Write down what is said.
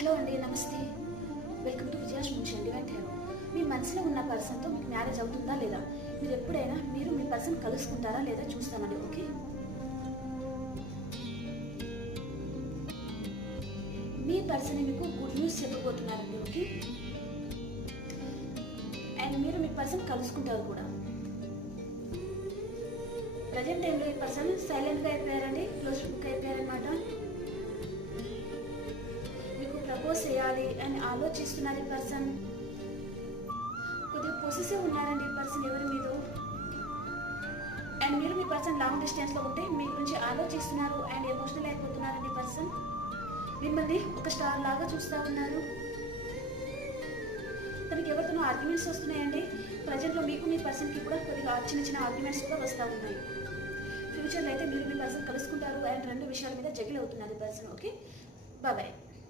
Hello అండి, నమస్తే. Welcome to విజయాష్ ముంచండి వెంటారు. మీ మనసులో ఉన్న పర్సన్తో మీకు మ్యారేజ్ అవుతుందా లేదా, మీరు ఎప్పుడైనా మీ పర్సన్ కలుసుకుంటారా లేదా చూస్తామండి. ఓకే, మీ పర్సన్ మీకు గుడ్ న్యూస్ చెప్పబోతున్నారండి. ఓకే, అండ్ మీరు మీ పర్సన్ కలుసుకుంటారు కూడా. ప్రజెంట్ టైంలో ఈ పర్సన్ సైలెంట్గా అయిపోయారండి, క్లోజ్ బుక్ అయిపోయారనమాట. ప్రపోజ్ చేయాలి అని ఆలోచిస్తున్నారు ఈ పర్సన్. కొద్దిగా పొసెసివ్ ఉన్నారండి ఈ పర్సన్ ఎవరి మీద. అండ్ మీరు మీ పర్సన్ లాంగ్ డిస్టెన్స్ లో ఉంటే మీ గురించి ఆలోచిస్తున్నారు అండ్ ఎమోషనల్ అయిపోతున్నారండి పర్సన్. మిమ్మల్ని ఒక స్టార్ లాగా చూస్తూ ఉన్నారు. తనకి ఎవరితోనో ఆర్గ్యుమెంట్స్ వస్తున్నాయండి. ప్రజెంట్లో మీకు మీ పర్సన్కి కూడా కొద్దిగా చిన్న చిన్న ఆర్గ్యుమెంట్స్ కూడా వస్తూ ఉన్నాయి. ఫ్యూచర్లో అయితే మీరు మీ పర్సన్ కలుసుకుంటారు అండ్ రెండు విషయాల మీద జగిల్ అవుతున్నారు ఈ పర్సన్. Okay, bye.